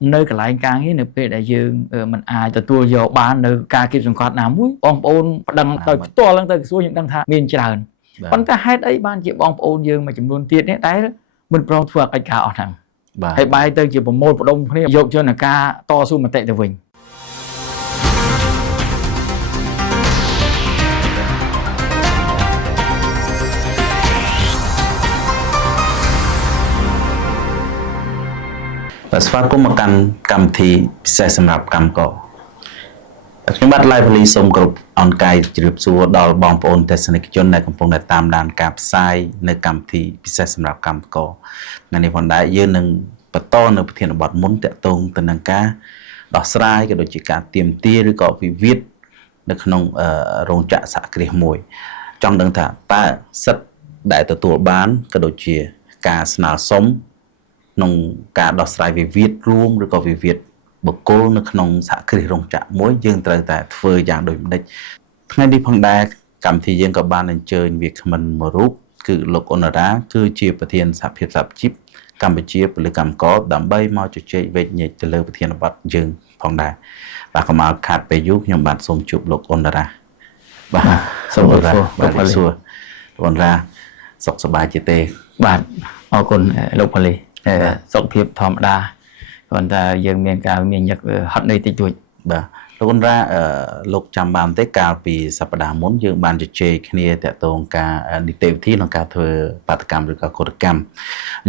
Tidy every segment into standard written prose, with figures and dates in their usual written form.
nơi cái lại càng ấy nơi về đại dương mình ai từ tua vô bán nơi ca kia dùng quạt nào mũi bong ôn đằng tới to lên tới xuống những đằng thang miền tràn còn ta hết ấy ban chị bong ôn dương mà chấm luôn tiền đấy mình pro thuộc cái cả ở thằng hay bay tới chỉ một môn một đông này dụ cho là ca to xuống mà tệ từ mình và phát cũng một cầm thì sẽ xemรับcầm cỏ nhưng bắt lại với sông group on cái chụp số đào bom ôn tại sân chọn này cũng phong đại tam đàn cặp sai nơi cầm thì sẽ xemรับcầm cỏ ngày này còn đại dương nâng bật to nâng thiền bọt muốn tẹt tông từ nâng cá đỏ sai cái đồ chỉ cả tiềm tia rồi có vì viết được nông rong trạ xạ kề mùi trong đằng thả ta sắt đại từ tuổi bán cái đồ chỉ cả nào sống nông cả đọc sai về viết luôn rồi có về viết bậc cô nó nông xã kề rong trạ mỗi dương trời tại phơi dạng đổi địch ngay đi phong đa cảm thì dương có ban lên chơi việc mình mở rút cự lục ôn đá cứ chia bờ thiên sạp hiệp sạp chip Campuchia bự cầm có đám bay mau cho chơi về nhảy từ lơ bờ thiên bắt dương phong đa và có mà khát về giúp nhom bạn xôm chụp lục ôn đá và xôm ôn đá và xua ôn ra sọc sập bài chia tê bạn ở con lục lì sọc hiệp thom đa còn ta dương miền cao miền nhật hot đây tịch tuổi bà lúc ra lúc chăm bàn tới cao vì sắp đà muốn dương bàn cho chơi kia tại tông cả đi tìm thi nó cả thừa bát cam rồi cả cột cam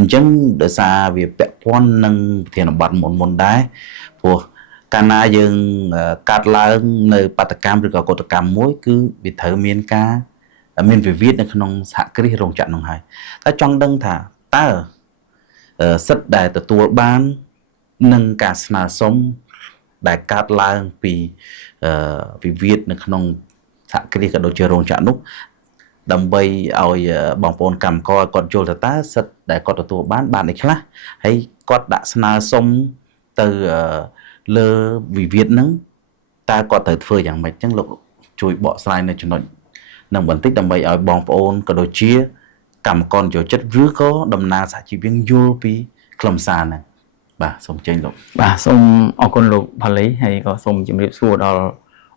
chẳng đỡ xa việc bẹt quan nâng thì nó bật một môn đá của cana dương cắt lá nơi bát cam rồi cả cột cam muối cứ bị thở miên cá miên về viết nó không xả cái rong chặn không hay ta trong đăng thả ta ở sất đài từ tua ban nâng cả sna sống đại cát lang vì viết nó không thả cái cái đồ chơi rong chặn lúc đầm bay ao bong bồn cầm coi còn trôi là ta sất đại còn tua bán bạn này khác hay còn đã sna sống từ lơ vì viết nắng ta có thể phơi dạng mạch chẳng lục chui bỏ sai này cho nó nâng bản tích đầm bay ao bong bồn có đồ chia cầm con chỗ chất rứa có đầm na xã chỉ viên vô vì làm sao này bà xong trên lục bà xong ở con lục phá lý hay có xong chìm điệp xua đó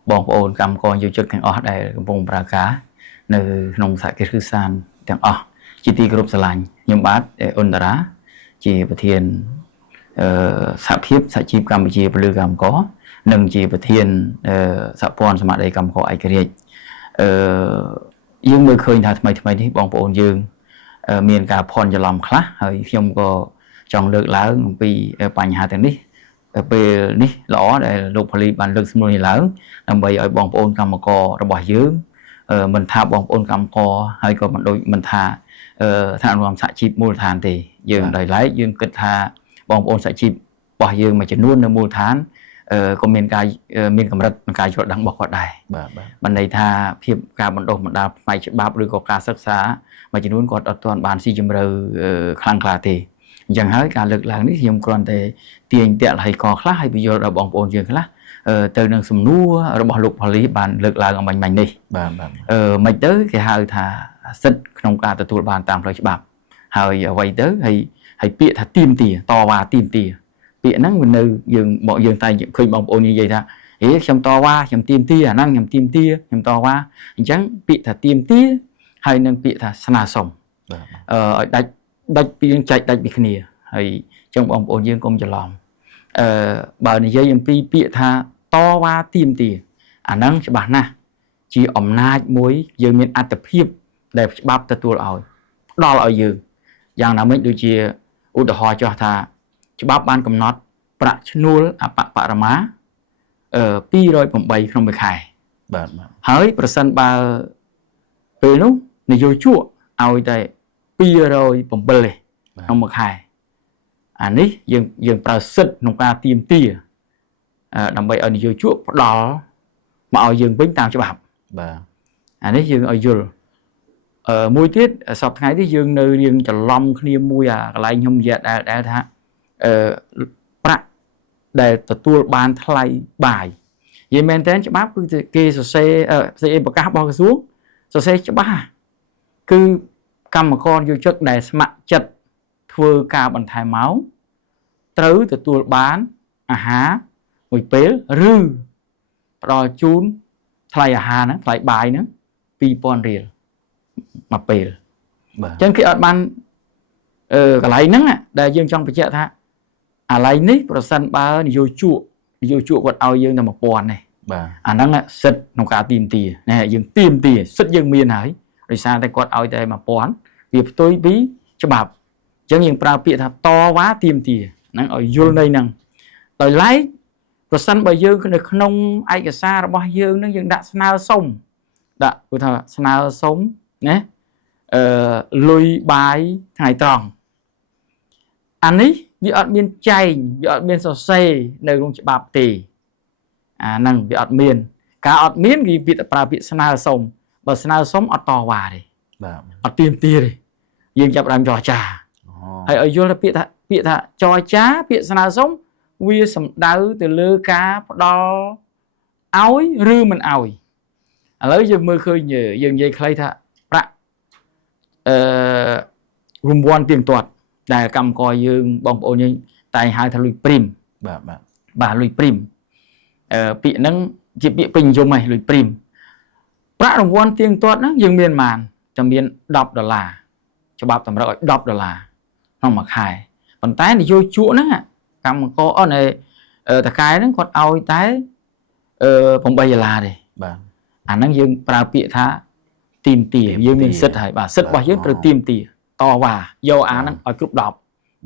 bong ôn cầm con vô chất thằng ở đây vùng bra cá nơi nông xã kết khứ san thằng ở chỉ ti group sờ lạnh nhưng bát ôn đá chỉ bờ thiên xã thiếp xã chip Campuchia bờ lư cầm có nâng chỉ bờ thiên xã pon sầm đây cầm có ai cái dương mới khơi thà thay đi bong ôn dương miền cả ponจะ làm khá hơiខ្ញុំក៏ចង់លើកឡើងអំពីបញ្ហាទាំងនេះពេលនេះល្អដែលលោកផលីបានលើកសំណួរនេះឡើងដើម្បីឲ្យបងប្អូនកម្មកររបស់យើងមិនថាបងប្អូនកម្មករហើយក៏មិនដូចមិនថាថ្នាក់រដ្ឋសហជីពមូលដ្ឋានទេយើងដោយឡែកយើងគិតថាបងប្អូនសហជីពរបស់យើងមួយចំនួននៅមូលដ្ឋានក៏មានការមានកម្រិតក្នុងការយល់ដឹងរបស់គាត់ដែរបានន័យថាភាពការបណ្ដុះបណ្ដាលផ្នែកច្បាប់ឬក៏ការសិក្សាមួយចំនួនគាត់អត់ទាន់បានស៊ីជម្រៅខ្លាំងក្លាទេអញ្ចឹងហើយការលើកឡើងនេះខ្ញុំគ្រាន់តែទាញតាក់ហើយកខ្លះឲ្យបញ្យល់ដល់បងប្អូនយើងខ្លះទៅនឹងសំណួររបស់លោកផលីបានលើកឡើងអំបញ្ញនេះមិនទៅគេហៅថាសិទ្ធិក្នុងការទទួលបានតាមផ្លូវច្បាប់ហើយអ្វីទៅហើយពាក្យថាទៀមទាតវ៉ាទៀមទាពាក្យហ្នឹងវានៅយើងតែឃើញបងប្អូននិយាយថាខ្ញុំតវ៉ាខ្ញុំទៀមទាអាហ្នឹងខ្ញុំទៀមទាខ្ញុំតវ៉ាអញ្ចឹងពាក្យថាទៀមទាហើយនឹងពាក្យថាស្នើសុំឲ្យដាច់ពីចែកដាច់ពីគ្នាហើយចឹងបងប្អូនយើងកុំច្រឡំបើនិយាយអំពីពាក្យថាតវ៉ាទៀមទាអាហ្នឹងច្បាស់ណាស់ជាអំណាចមួយយើងមានអត្ថភាពដែលច្បាប់ទទួលឲ្យផ្ដល់ឲ្យយើងយ៉ាងណាមិញដូចជាឧទាហរណ៍ចោះថាច្បាប់បានកំណត់ប្រាក់ឈ្នួលអបបរមា208ក្នុងមួយខែបាទហើយប្រសិនបើពេលនោះនយោជកឲ្យតែ207ក្នុងមួយខែអានេះយើងប្រើសិទ្ធិក្នុងការទាមទារដើម្បីឲ្យនយោជកផ្ដល់មកឲ្យយើងវិញតាមច្បាប់បាទអានេះយើងឲ្យយល់មួយទៀតសប្តាហ៍ថ្ងៃនេះយើងនៅរៀងច្រឡំគ្នាមួយកន្លែងខ្ញុំនិយាយដែលថាប្រាក់ដែលទទួលបានថ្លៃបាយនិយាយមែនតើច្បាប់គឺគេសរសេរស្អីប្រកាសរបស់ក្រសួងសរសេរច្បាស់គឺកម្មករយោជកដែលស្ម័គ្រចិត្តធ្វើការបន្ថែមម៉ោងត្រូវទទួលបាន អាហារមួយពេលឬផ្ដល់ជូនថ្លៃអាហារហ្នឹងថ្លៃបាយហ្នឹង 2000 រៀលមួយពេល បាទ អញ្ចឹងគេអត់បានកន្លែងហ្នឹងដែលយើងចង់បញ្ជាក់ថាអាឡ័យនេះប្រសិនបើនយោជកគាត់ឲ្យយើងតែ 1000 ទេ បាទ អាហ្នឹងសិទ្ធក្នុងការទីមទាណែយើងទីមទាសិទ្ធយើងមានហើយដោយសារតែគាត់ឲ្យតែ 1000 វាផ្ទុយពីច្បាប់អញ្ចឹងយើងប្រើពាក្យថាតវ៉ាទីមទាហ្នឹងឲ្យយល់ន័យហ្នឹងដោយឡែកប្រសិនបើយើងនៅក្នុងឯកសាររបស់យើងហ្នឹងយើងដាក់ស្នើសុំដាក់គឺថាស្នើសុំណាលុយបាយថ្ងៃត្រង់អានេះវាអត់មានចែងវាអត់មានសរសេរនៅក្នុងច្បាប់ទេអាហ្នឹងវាអត់មានការអត់មានគេវាប្រើពាក្យស្នើសុំបើស្នើសុំអត់តវ៉ាទេ បាទ អត់ទៀមទាទេយើងចាប់ដើមចរចា ហើយឲ្យយល់ថាពាក្យថាចរចាពាក្យស្នើសុំវាសំដៅទៅលើការផ្ដល់ឲ្យឬមិនឲ្យឥឡូវយើងមើលឃើញយើងនិយាយខ្លីថាប្រាក់រង្វាន់ទៀងទាត់ដែលកម្មករយើងបងប្អូនយើងតែងហៅថាលុយព្រីម បាទលុយព្រីមពាក្យហ្នឹងជាពាក្យពេញនិយមហើយលុយព្រីមប្រាក់រង្វាន់ទៀងទាត់ហ្នឹងយើងមានប៉ុន្មានតែមាន$10ច្បាប់តម្រូវឲ្យ$10ក្នុងមួយខែប៉ុន្តែនយោជកហ្នឹងកម្មករតកែហ្នឹងគាត់ឲ្យតែ$8ទេ បាទ អាហ្នឹងយើងប្រើពាក្យថាទីមទាយើងមានសិទ្ធិហើយបាទសិទ្ធិរបស់យើងត្រូវទីមទាតវ៉ាយកអាហ្នឹងឲ្យគ្រប់10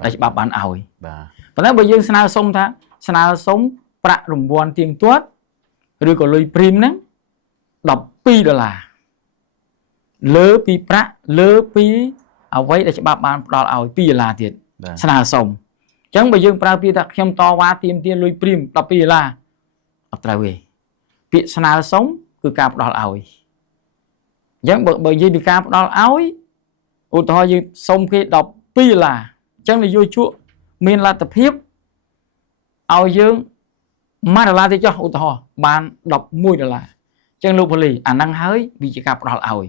តែច្បាប់បានឲ្យ បាទ ប៉ុន្តែបើយើងស្នើសុំថាស្នើសុំប្រាក់រង្វាន់ទៀងទាត់ឬក៏លុយព្រីមហ្នឹង$12លើពីប្រាក់លើពីអ្វីដែលច្បាប់បានផ្ដល់ឲ្យ$2ទៀតស្នើសុំអញ្ចឹងបើយើងប្រើពាក្យថាខ្ញុំតវ៉ាទៀមទាលុយព្រីម$12អត់ត្រូវទេពាក្យស្នើសុំគឺការផ្ដល់ឲ្យអញ្ចឹងបើនិយាយពីការផ្ដល់ឲ្យឧទាហរណ៍យើងសុំគេ$12អញ្ចឹងនយោជកមានលទ្ធភាពឲ្យយើង$1ទៀតចុះឧទាហរណ៍បាន$11អញ្ចឹងលោកប៉ូលីសអាហ្នឹងហើយវាជាការផ្ដល់ឲ្យ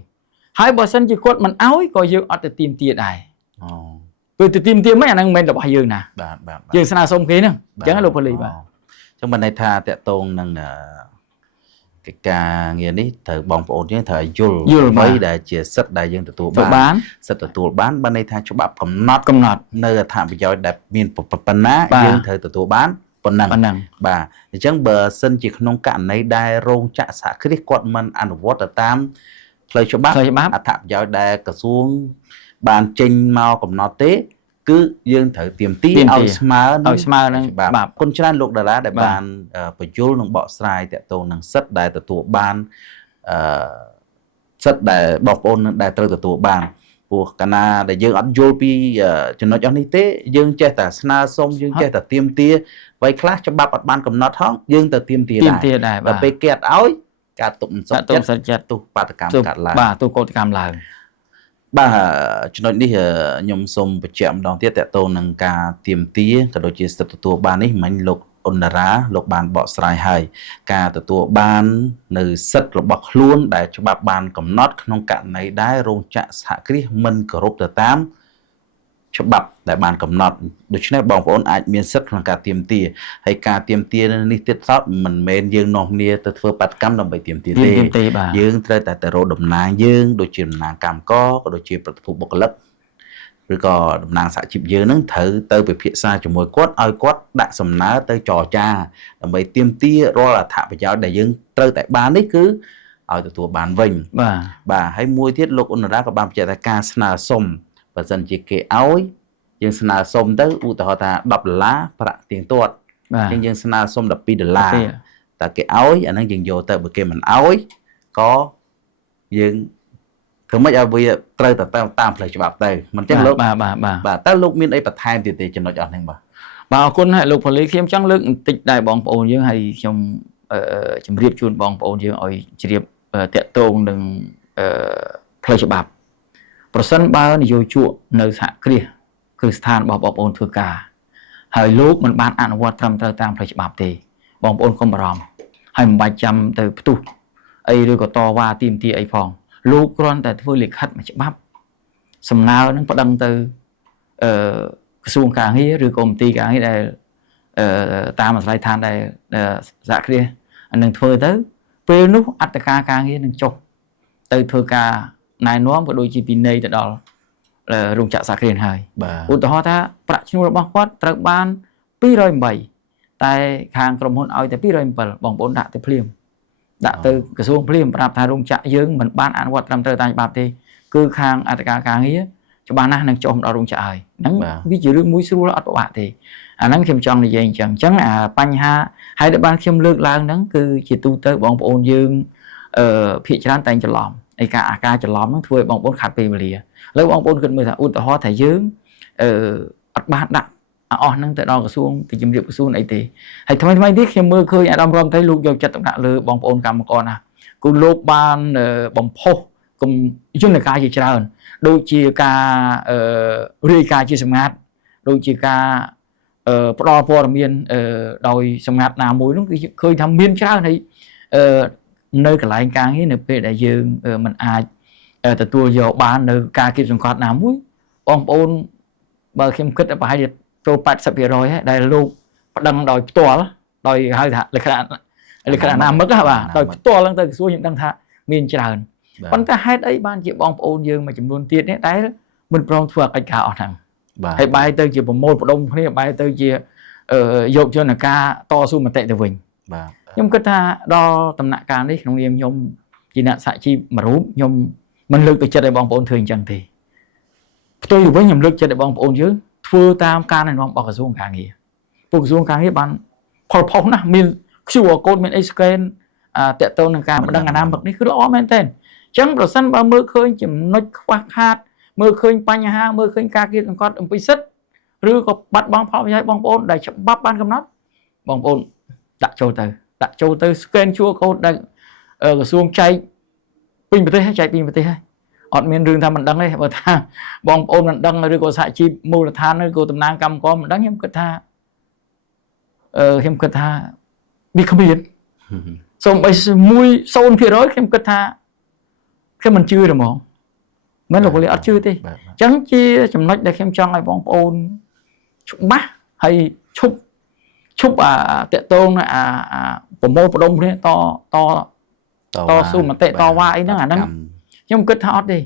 ហើយបើសិនជាគាត់មិនឲ្យក៏យើងអត់ទៅទីមទាដែរពេលទៅទីមទាមិនអាហ្នឹងមិនមែនរបស់យើងណា បាទ យើងស្នើសុំគេហ្នឹងអញ្ចឹងលោកប៉ូលីសបាទ អញ្ចឹងបានន័យថាតកតងនឹងកិច្ចការងារនេះត្រូវបងប្អូនយើងត្រូវយល់អ្វីដែលជាសិទ្ធិដែលយើងទទួលបានសិទ្ធិទទួលបានបានន័យថាច្បាប់កំណត់នៅអត្ថប្រយោជន៍ដែលមានប៉ុណ្ណាយើងត្រូវទទួលបានប៉ុណ្ណឹងបាទអញ្ចឹងបើសិនជាក្នុងករណីដែលរោងចក្រសហគ្រាសគាត់មិនអនុវត្តទៅតាមផ្លូវច្បាប់អត្ថប្រយោជន៍ដែលក្រសួងបានចេញមកកំណត់ទេគឺយើងត្រូវទៀមទីឲ្យស្មើនឹងបាទគុណច្រើនលោកតារាដែលបានបញ្យលនិងបកស្រាយតកតងនឹងសិទ្ធិដែលទទួលបានសិទ្ធិដែលបងប្អូនដែលត្រូវទទួលបានព្រោះកាលណាដែលយើងអត់យល់ពីចំណុចអស់នេះទេយើងចេះតែស្នើសុំយើងចេះតែទៀមទាអ្វីខ្លះច្បាប់អត់បានកំណត់ហងយើងទៅទៀមទាដែរដល់ពេលគេអត់ឲ្យការទុកមិនសុខចិត្តទុះបាតកម្មកាត់ឡើងបាទទុះកោតកម្មឡើង បាទចំណុចនេះខ្ញុំសូមបញ្ជាក់ម្ដងទៀតតកតងនឹងការទៀមទាក៏ដូចជាសិទ្ធិទទួលបាននេះមិញលោកអ៊ុនតារាលោកបានបកស្រាយហើយការទទួលបាននៅសិទ្ធិរបស់ខ្លួនដែលច្បាប់បានកំណត់ក្នុងករណីដែលរោងចក្រសហគ្រាសមិនគោរពទៅតាមច្បាប់ដែលបានកំណត់ដូច្នេះបងប្អូនអាចមានសិទ្ធិក្នុងការទៀមទាហើយការទៀមទានេះទៀតសោតមិនមែនយើងនាំគ្នាទៅធ្វើបាតកម្មដើម្បីទៀមទាទេយើងត្រូវតែទៅរកតំណាងយើងដូចជាតំណាងកម្មករក៏ដូចជាប្រតិភូបុគ្គលិកឬក៏តំណាងសហជីពយើងនឹងត្រូវទៅពិភាក្សាជាមួយគាត់ឲ្យគាត់ដាក់សំណើទៅចរចាដើម្បីទៀមទារាល់អត្ថប្រយោជន៍ដែលយើងត្រូវតែបាននេះគឺឲ្យទទួលបានវិញបាទហើយមួយទៀតលោកអ៊ុនតារាក៏បានបញ្ជាក់ថាការស្នើសុំបើសិនជាគេឲ្យយើងស្នើសុំទៅឧទាហរណ៍ថា$10ប្រាក់ទៀងទាត់អញ្ចឹងយើងស្នើសុំ$12តែគេឲ្យអាហ្នឹងយើងយកទៅបើគេមិនឲ្យក៏យើងធ្វើម៉េចឲ្យវាត្រូវទៅតាមផ្លូវច្បាប់ទៅមិនអញ្ចឹងលោកបាទតើលោកមានអីបន្ថែមទៀតទេចំណុចអស់ហ្នឹងបាទអរគុណហើយលោកប៉ូលីសខ្ញុំចង់លើកបន្តិចដែរបងប្អូនយើងហើយខ្ញុំជម្រាបជូនបងប្អូនយើងឲ្យជ្រាបតាក់ទងនឹងផ្លូវច្បាប់ប្រសិនបើនយោជកនៅសហគ្រាសគឺស្ថានរបស់បងប្អូនធ្វើការហើយលោកមិនបានអនុវត្តត្រឹមត្រូវតាមផ្លូវច្បាប់ទេបងប្អូនកុំបារម្ភហើយមិនបាច់ចាំទៅផ្ទុះអីឬក៏តវ៉ាទីមទាអីផងលោកគ្រាន់តែធ្វើលិខិតមួយច្បាប់សំណើនឹងប្តឹងទៅក្រសួងការងារឬក៏មន្ទីរការងារដែល តាមអាស្រ័យឋានដែលសហគ្រាសនឹងធ្វើទៅពេលនោះអត្តការងារនឹងចុះទៅធ្វើការណែនាំក៏ដូចជាពីនៃទៅដល់រោងចក្រសហគ្រាសហើយឧទាហរណ៍ថាប្រាក់ឈ្នួលរបស់គាត់ត្រូវបាន208តែខាងក្រុមហ៊ុនឲ្យតែ207បងប្អូនដាក់ទៅភ្លាមដាក់ទៅក្រសួងភ្លាមប្រាប់ថារោងចក្រយើងមិនបានអនុវត្តត្រឹមត្រូវតាមច្បាប់ទេគឺខាងអត្តការងារច្បាស់ណាស់នឹងចុះមកដល់រោងចក្រហើយហ្នឹងវាជារឿងមួយស្រួលអត់ពិបាកទេអាហ្នឹងខ្ញុំចង់និយាយអញ្ចឹងអាបញ្ហាហើយដែលបានខ្ញុំលើកឡើងហ្នឹងគឺជាទូទៅបងប្អូនយើងភាគច្រើនតែងច្រឡំឯការច្រឡំហ្នឹងធ្វើឲ្យបងប្អូនខាត់ពេលវេលាឥឡូវបងប្អូនគិតមើលថាឧទាហរណ៍ថាយើងអត់បានដាក់អស់ហ្នឹងទៅដល់ក្រសួងទៅជំរាបក្រសួងអីទេហើយថ្មីនេះខ្ញុំមើលឃើញអាដាមរំទៅលោកយកចិត្តទុកដាក់លើបងប្អូនកម្មករណាគឺលោកបានបំផុសគុំយន្តការជាច្រើនដូចជាការរាយការណ៍ជាសម្ងាត់ដូចជាការផ្ដល់ព័ត៌មានដោយសម្ងាត់ណាមួយនោះគឺឃើញថាមានច្រើនហើយនៅកន្លែងការងារនៅពេលដែលយើងមិនអាចទទួលយកបាននៅការគៀបសង្កត់ណាមួយបងប្អូនបើខ្ញុំគិតប្រហែលជាចូល 80% ហើយដែលលោកប្តឹងដោយផ្ទាល់ដោយហៅថាលក្ខណៈណាមឹកបាទដោយផ្ទាល់ឡើងទៅក្រសួងខ្ញុំដឹងថាមានច្រើនប៉ុន្តែហេតុអីបានជាបងប្អូនយើងមួយចំនួនទៀតនេះដែលមិនព្រមធ្វើកិច្ចការអស់ហ្នឹងហើយបែរទៅជាប្រមូលផ្ដុំគ្នាបែរទៅជាយកយន្តការតស៊ូមតិទៅវិញបាទខ្ញុំគិតថាដល់ដំណាក់កាលនេះក្នុងនាមខ្ញុំជាអ្នកសហជីពមួយរូបខ្ញុំមិនលើកទឹកចិត្តឲ្យបងប្អូនធ្វើអញ្ចឹងទេផ្ទុយទៅវិញខ្ញុំលើកចិត្តឲ្យបងប្អូនយើងធ្វើតាមការណែនាំរបស់ក្រសួងការងារពួកក្រសួងការងារបានផលផុសណាស់មាន QR code មាន scan តាក់ទងនឹងការបដិងអនាម័យនេះគឺល្អមែនទែនអញ្ចឹងប្រសិនបើមើលឃើញចំណុចខ្វះខាតមើលឃើញបញ្ហាមើលឃើញការគៀបសង្កត់អំពីសិទ្ធិឬក៏បាត់បង់ផលប្រយោជន៍បងប្អូនដែលច្បាប់បានកំណត់បងប្អូនដាក់ចូលទៅ scan QR code ដែលក្រសួងចែកពេញប្រទេសចែកពេញប្រទេសហើយអត់មានរឿងថាមិនដឹងទេបើថាបងប្អូនមិនដឹងឬក៏សហជីពមូលដ្ឋានឬក៏តំណាងកម្មករមិនដឹងខ្ញុំគិតថាវាគ្មានសូម្បី0%ខ្ញុំគិតថាខ្ញុំមិនជឿទេហ្មងមិនលោកលីអត់ជឿទេអញ្ចឹងជាចំណុចដែលខ្ញុំចង់ឲ្យបងប្អូនច្បាស់ហើយឈប់តាក់ទងប្រមូលផ្ដុំគ្នាតស៊ូមតិតវ៉ាអីហ្នឹងអាហ្នឹងខ្ញុំគិតថាអត់ទេ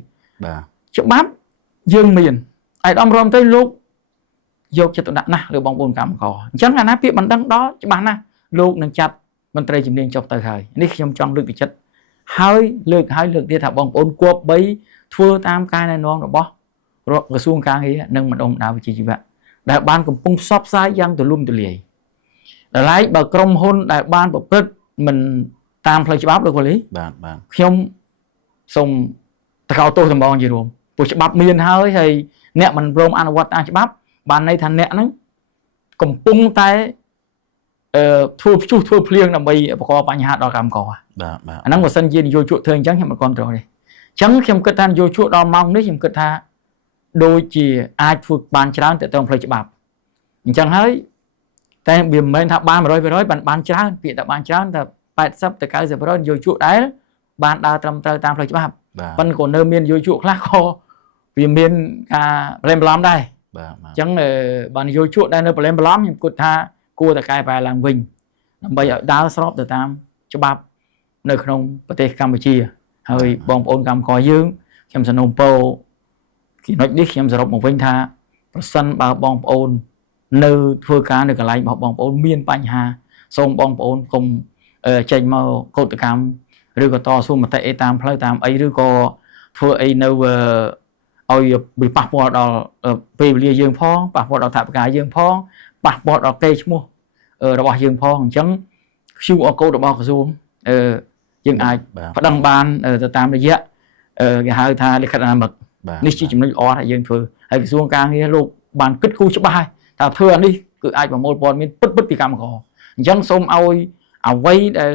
បាទច្បាប់យើងមានឯកឧត្តមរំទៅលោកយកចិត្តទុកដាក់ណាស់លើបងប្អូនកម្មករអញ្ចឹងអាណាពាក្យបណ្ដឹងដល់ច្បាស់ណាស់លោកនឹងចាត់មន្ត្រីជំនាញចុះទៅហើយនេះខ្ញុំចង់លើកទឹកចិត្តហើយលើកទៀតថាបងប្អូនគប្បីធ្វើតាមការណែនាំរបស់ក្រសួងការងារនិងបណ្ដុំបណ្ដាលវិជ្ជាជីវៈដែលបានកំពុងផ្សព្វផ្សាយយ៉ាងទូលំទូលាយដល់ឡែកបើក្រុមហ៊ុនដែលបានប្រព្រឹត្តមិនតាមផ្លូវច្បាប់លោកវ៉ាលីបាទខ្ញុំសូមតកោទោសតម្រងជារួមព្រោះច្បាប់មានហើយអ្នកមិនព្រមអនុវត្តតាមច្បាប់បានន័យថាអ្នកហ្នឹងកំពុងតែធ្វើព្យុះធ្វើភ្លៀងដើម្បីបង្កបញ្ហាដល់កម្មករបាទអាហ្នឹងបើសិនជានយោជកធ្វើអញ្ចឹងខ្ញុំមិនគ្រប់គ្រងទេអញ្ចឹងខ្ញុំគិតថានយោជកដល់ម៉ោងនេះខ្ញុំគិតថាដូចជាអាចធ្វើបានច្រើនទៅតាមផ្លូវច្បាប់អញ្ចឹងហើយតែវាមិនមែនថាបាន 100% បានច្រើនពាក្យថាបានច្រើនតែ80ទៅ 90% នយោជកដែលបានដើរត្រឹមត្រូវតាមផ្លូវច្បាប់ប៉ុន្តែក៏នៅមាននយោជកខ្លះក៏វាមានការប្រឡែមប្រឡំដែរអញ្ចឹងបើនយោជកដែលនៅប្រឡែមប្រឡំខ្ញុំគិតថាគួរតែកែប្រែឡើងវិញដើម្បីឲ្យដើរស្របទៅតាមច្បាប់នៅក្នុងប្រទេសកម្ពុជាហើយបងប្អូនកម្មករយើងខ្ញុំសនុំពោចំណុចនេះខ្ញុំសរុបមកវិញថាប្រសិនបើបងប្អូននៅធ្វើការនៅកន្លែងរបស់បងប្អូនមានបញ្ហាសូមបងប្អូនកុំចេញមកកោតកម្មឬក៏តស៊ូមតិអីតាមផ្លូវតាមអីឬក៏ធ្វើអីនៅឲ្យវាប៉ះពាល់ដល់ពេលវេលាយើងផងប៉ះពាល់ដល់ថវិកាយើងផងប៉ះពាល់ដល់កេរ្តិ៍ឈ្មោះរបស់យើងផងអញ្ចឹង QR code របស់ក្រសួងយើងអាចប្តឹងបានទៅតាមរយៈគេហៅថាលិខិតអនាមិកនេះជាចំណុចល្អដែលយើងធ្វើហើយក្រសួងការងារលោកបានគិតគូរច្បាស់ហើយថាធ្វើអានេះគឺអាចប្រមូលព័ត៌មានពិតពីកម្មករអញ្ចឹងសូមឲ្យអ្វីដែល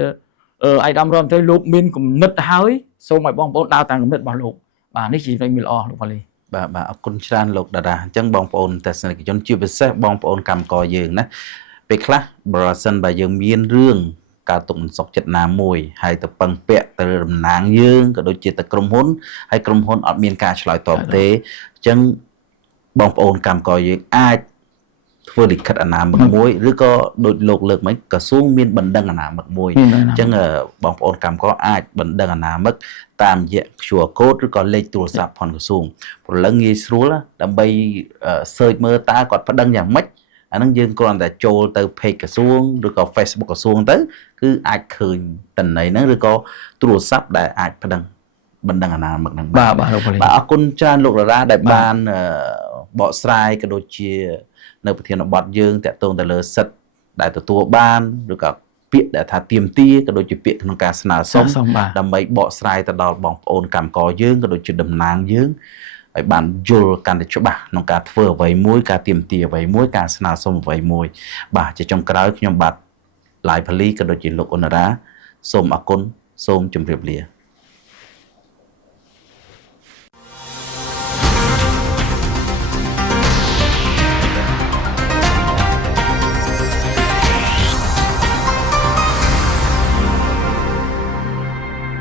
អាយដាមរដ្ឋមន្ត្រីលោកមានគំនិតហើយសូមឲ្យបងប្អូនដើរតាមគំនិតរបស់លោកបាទនេះជាចំណុចមួយល្អលោកប៉ាលីបាទអរគុណច្រើនលោកតារាអញ្ចឹងបងប្អូនទស្សនិកជនជាពិសេសបងប្អូនកម្មករយើងណាពេលខ្លះបើសិនបើយើងមានរឿងការទុកមិនសុខចិត្តណាមួយហើយទៅពឹងពាក់ទៅតំណាងយើងក៏ដូចជាទៅក្រុមហ៊ុនហើយក្រុមហ៊ុនអត់មានការឆ្លើយតបទេអញ្ចឹងបងប្អូនកម្មករយើងអាច ធ្វើលិខិតអាណាមឹកមួយឬក៏ដូចលោកលើកមិញក្រសួងមានបណ្ដឹងអាណាមឹកមួយអញ្ចឹងបងប្អូនកម្មករអាចបណ្ដឹងអាណាមឹកតាមរយៈ QR code ឬក៏លេខទូរស័ព្ទផងក្រសួងព្រលឹងងាយស្រួលដើម្បី search មើលតើគាត់ប្តឹងយ៉ាងម៉េចអាហ្នឹងយើងគ្រាន់តែចូលទៅ page ក្រសួងឬក៏ Facebook ក្រសួងទៅគឺអាចឃើញតន័យហ្នឹងឬក៏ទូរស័ព្ទដែលអាចប្តឹងបណ្ដឹងអាណាមឹកហ្នឹងបាទលោកប៉ូលីសបាទអរគុណច្រើនលោករ៉ាដែលបានបកស្រាយក៏ដូចជានៅប្រធានបទយើងតកតងទៅលើសិទ្ធិដែលទទួលបានឬក៏ពាក្យដែលថាទៀមទាក៏ដូចជាពាក្យក្នុងការស្នើសុំដើម្បីបកស្រាយទៅដល់បងប្អូនកម្មករយើងក៏ដូចជាតំណាងយើងឲ្យបានយល់កាន់តែច្បាស់ក្នុងការធ្វើអ្វីមួយការទៀមទាអ្វីមួយការស្នើសុំអ្វីមួយបាទជាចុងក្រោយខ្ញុំបាទឡាយផលីក៏ដូចជាលោកអ៊ុនរ៉ាសូមអរគុណសូមជម្រាបលា